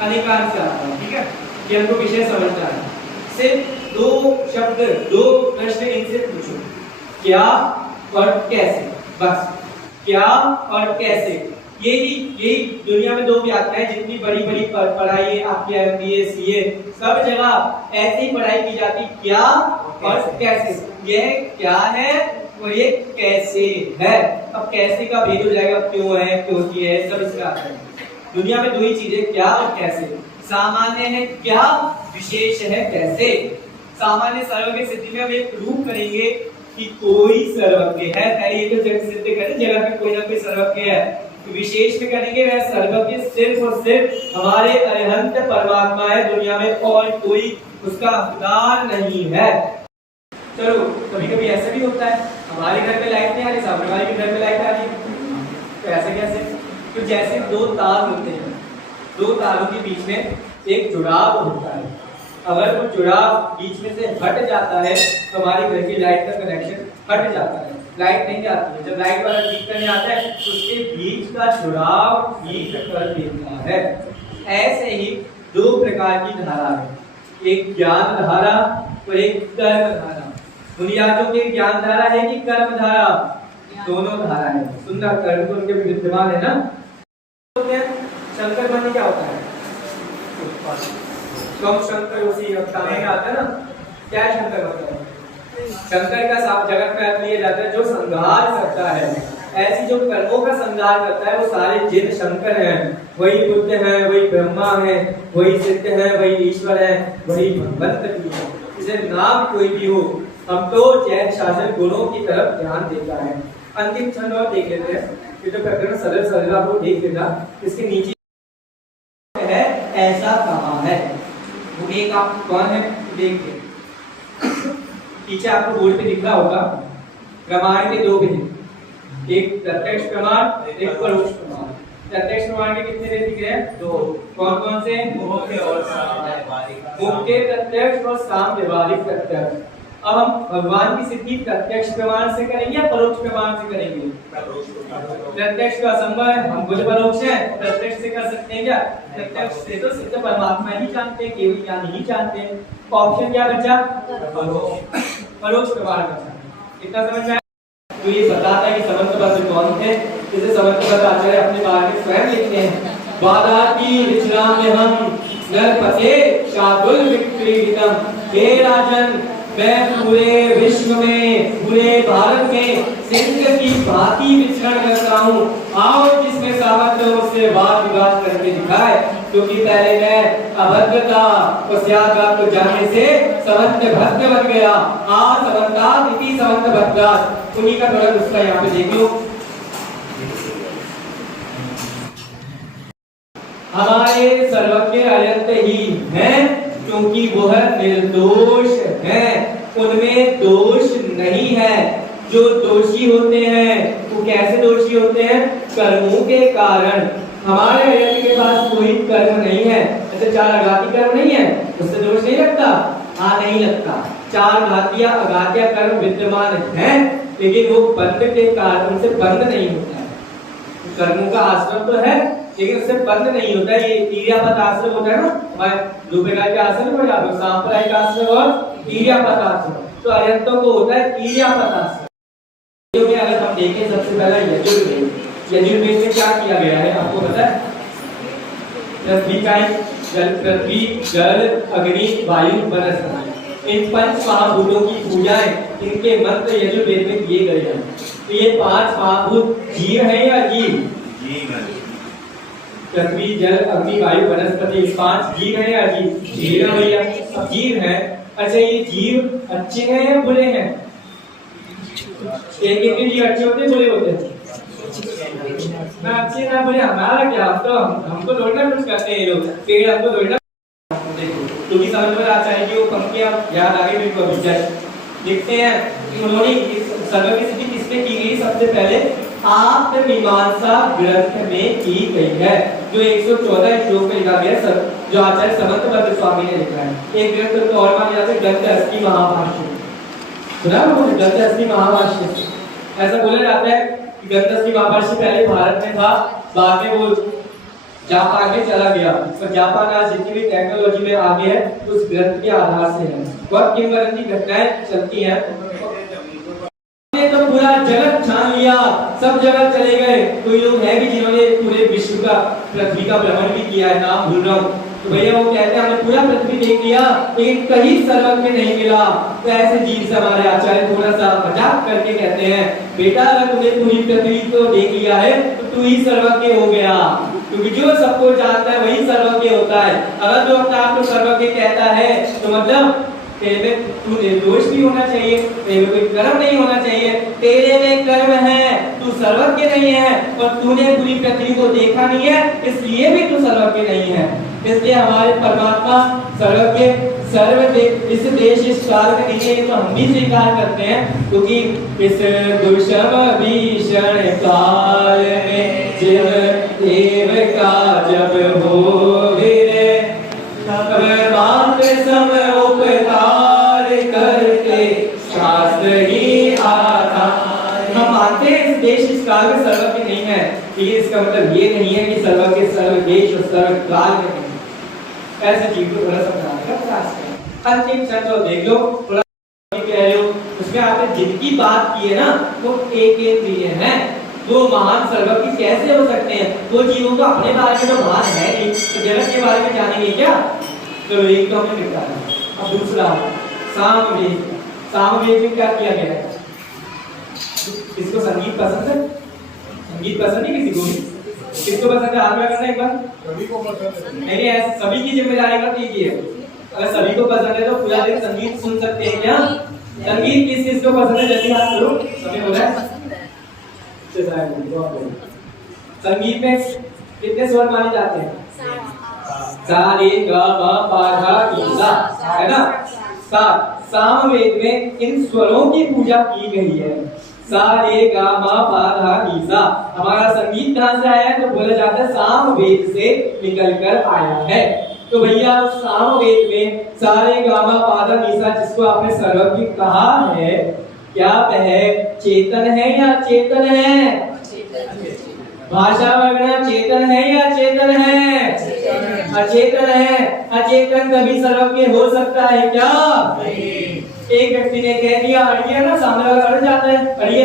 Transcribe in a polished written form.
अनेकांश से आता है, ठीक है। ये हमको विषय समझना है। सिर्फ दो शब्द, दो प्रश्न इनसे पूछो, क्या और कैसे, बस क्या और कैसे। यही दुनिया में दो व्याख्याएं, जितनी बड़ी बड़ी पढ़ाई है आपकी एमबीए सीए सब जगह ऐसे ही पढ़ाई की जाती, क्या और कैसे। यह क्या है और ये कैसे है। अब कैसे का भेद हो जाएगा, क्यों है, क्योंकि है, सब इसमें आता है। दुनिया में दो ही चीजें, क्या और कैसे। सामान्य है क्या, विशेष है कैसे। सामान्य सर्वज्ञ स्थिति में हम एक प्रूव करेंगे कि कोई सर्वज्ञ है, ये तो जगत सिद्ध करें जगत में कोई ना कोई सर्वज्ञ है। विशेष में करेंगे वह सर्वज्ञ सिर्फ और सिर्फ हमारे अरिहंत परमात्मा है, दुनिया में और कोई उसका हकदार नहीं है। चलो कभी कभी ऐसा भी होता है, हमारे घर पे लाइट नहीं आ रही, सामने वाले के घर पे लाइट आ रही है, तो ऐसे कैसे। तो जैसे दो तार होते हैं, दो तारों के बीच में एक जुड़ाव होता है, अगर वो जुड़ाव बीच में से हट जाता है तो हमारे घर की लाइट का कनेक्शन हट जाता है, लाइट नहीं जाती है। जब लाइट वाला ठीक करने आता है तो उसके बीच का जुड़ाव ठीक कर देता है। ऐसे ही दो प्रकार की धारा है, एक ज्ञान धारा और एक कर्म धारा। बुनियादों के ज्ञान धारा है कि कर्म धारा, दोनों धारा है। सुंदर कर्म तो उनके विद्यमान है ना। शंकर माने क्या होता है, शंकर उसी में आता है ना। क्या है शंकर मतलब, शंकर का साफ जगत में अर्थ लिया जाता है जो संहार करता है। ऐसी जो कर्मों का संहार करता है वो सारे जिन शंकर हैं, वही बुद्ध है, वही ब्रह्मा है, वही सिद्ध है, वही ईश्वर है, वही भगवंत भी है। इसे नाम कोई भी हो, हम तो जैन शासन गुणों की तरफ ध्यान देता है। अंतिम छंद और देख लेते हैं, ये जो प्रकरण सरल सरल आप लोग देख लेना। इसके नीचे है ऐसा कहा है, वो एक आप कौन है देखिए, पीछे आपको बोर्ड पे दिख रहा होगा। प्रमाण के दो भेद, एक प्रत्यक्ष प्रमाण, एक परोक्ष प्रमाण। प्रत्यक्ष प्रमाण के कितने भेद दिख रहे हैं, दो। कौन कौन से, मुख्य और सामव्यवहारिक। मुख्य प्रत्यक्ष और सामव्यवहारिक प्रत्यक्ष। अब हम भगवान की सिद्धि प्रत्यक्ष प्रमाण से करेंगे या परोक्ष प्रमाण से करेंगे। प्रत्यक्ष का असंभव है, हम खुद परोक्ष हैं, प्रत्यक्ष से कर सकते हैं क्या। प्रत्यक्ष से तो सिद्ध परमात्मा ही जानते हैं, केवल ज्ञान ही जानते हैं। ऑप्शन क्या बचा, परोक्ष प्रमाण बचा। इतना समझ में आया। तो ये बताता है कि समर्थबद्ध कौन थे। इसे समर्थबद्ध आचार्य अपने बारे में स्वयं लिखते हैं, बादाती विश्राम में हम नरपते शादुल विक्रीडितम। हे राजन, मैं पूरे विश्व में, पूरे भारत में सिंह की भांति विचरण करता हूँ। आओ जिसमें सामर्थ्य उससे वाद विवाद करके दिखाए, क्योंकि पहले मैं अभद्रता और त्याग को जानने से समंत भद्र बन गया। आज समंतात इति समंत भद्रात, उन्हीं का थोड़ा नुस्खा यहाँ पे देख लो। हमारे सर्वज्ञ अनंत ही हैं, क्योंकि वह निर्दोष है, उनमें दोष नहीं है। जो दोषी होते हैं वो कैसे दोषी होते हैं, कर्मों के कारण। हमारे अयंत के पास कोई कर्म नहीं है, ऐसे चार अघाती कर्म नहीं है, उससे दोष नहीं लगता। हाँ नहीं लगता, चार घातिया अघातिया कर्म विद्यमान है, लेकिन वो बंध के कारण उनसे बंध नहीं होता है। कर्मों का आश्रम तो है लेकिन उससे बंद नहीं होता है। ये ईर्यापत आश्रम होता है ना, हमारे दो प्रकार के आश्रम हो जाते हैं, सांप्रदायिक आश्रम और ईर्यापत आश्रम। तो अयंतों को होता है ईर्यापत आश्रम। अगर हम देखें सबसे पहला यजुर्वेद, यजुर्वेद में क्या किया गया है आपको पता है। पृथ्वी जल अग्नि वायु वनस्पति, इन पंच महाभूतों की पूजाएं, इनके मंत्र यजुर्वेद में किए गए हैं। तो ये पांच महाभूत जीव है या जीव, पृथ्वी जल अग्नि वायु वनस्पति, पांच जीव है या जीव, जीव है भैया। अब जीव है, अच्छा ये जीव अच्छे हैं या बुरे हैं। एक एक जीव अच्छे होते हैं बुरे होते हैं, ना अच्छे ना बुरे। हमारा क्या, हमको दौड़ना कुछ करते हैं लोग, पेड़ हमको दौड़ना। देखो क्योंकि समझ में आता है कि वो पंक्तियां याद आ गई मेरे को अभी जस्ट। देखते हैं कि उन्होंने सर्वज्ञ की सिद्धि किसने की गई, सबसे पहले आत्ममीमांसा ग्रंथ में की गई है, जो 114 श्लोक में लिखा गया है, जो आचार्य समर्थबद्ध स्वामी ने लिखा है। एक ग्रंथ को और माना जाता है ग्रंथ महाभाष्य। सुना ग्रंथ महाभाष्य, ऐसा बोला जाता है कि ग्रंथ महाभाष्य पहले भारत में था, बाद में वो जापान में चला गया। और जापान आज जितनी भी टेक्नोलॉजी में आगे है उस ग्रंथ के आधार से है। बहुत किंवदंती घटनाएं चलती हैं। तो पूरा जगत छान लिया, सब जगह चले गए। कोई लोग हैं भी जिन्होंने पूरे विश्व का, पृथ्वी का भ्रमण भी किया है, नाम भूल रहा हूँ। तो भैया वो कहते हैं हमने पूरा पृथ्वी देख लिया लेकिन कहीं सर्वज्ञ नहीं मिला। तो ऐसे जीव से हमारे आचार्य थोड़ा सा मजाक करके कहते हैं बेटा अगर तूने पूरी पृथ्वी को देख लिया है तो तू ही सर्वज्ञ हो गया, क्योंकि जो सबको जानता है वही सर्वज्ञ होता है। अगर जो अपने आप को सर्वज्ञ कहता है तो मतलब तेरे में तू निर्दोष भी होना चाहिए, तेरे में कोई कर्म नहीं होना चाहिए। तेरे में कर्म है, तू सर्वज्ञ नहीं है, और तूने पूरी पृथ्वी को देखा नहीं है इसलिए भी तू सर्वज्ञ नहीं है। इसलिए हमारे परमात्मा सर्वज्ञ सर्वदेव इस देश इस काल में नहीं है, तो हम भी स्वीकार करते हैं, क्योंकि इस दुष्म भीषण काल में जिव देव का जब हो रे तब बात सम उपकार करके शास्त्र ही आधार। हम मानते हैं इस देश इस काल में सर्वज्ञ नहीं है, लेकिन इसका मतलब ये नहीं है कि सर्वज्ञ सर्व देश और सर्व काल में नहीं। ऐसे जीव को थोड़ा समझाने का प्रयास करें। अंतिम चंद्र देख लो, थोड़ा कह रहे हो उसमें आपने जिनकी बात की है ना वो एक प्रिय है, वो महान सर्वज्ञ कैसे हो सकते हैं? वो जीवों को अपने बारे में तो भान है नहीं, तो जगत के बारे में जानेंगे क्या? तो एक तो हमने निपटा लिया। अब दूसरा सामवेद। सामवेद में क्या किया गया है? किसको संगीत पसंद है? संगीत पसंद है किसी को भी? किसको पसंद है? हाथ में करना एक बार। सभी को पसंद है। नहीं ऐसे सभी की जिम्मेदारी का कीजिए। अगर सभी को पसंद है तो पूरा दिन संगीत सुन सकते हैं क्या? संगीत किस किस को पसंद है? जल्दी हाथ करो। सभी बोला है? संगीत में कितने स्वर माने जाते हैं? सा रे ग म प ध नि सा, है ना? सात। सामवेद में इन स्वरों की पूजा की गई है। सा रे ग म प ध नि सा। हमारा संगीत कहाँ से आया है? तो बोला जाता है सामवेद से निकल कर आया है। तो भैया सामवेद में सा रे ग म प ध नि सा जिसको आपने सर्वज्ञ कहा है, क्या वह चेतन है या चेतन है? भाषा वर्णना चेतन है या चेतन है? अचेतन है। अचेतन कभी सर्वज्ञ हो सकता है क्या? नहीं। एक व्यक्ति ने कह दिया अड़िए ना, सामने वाला अड़ जाता है, अड़िए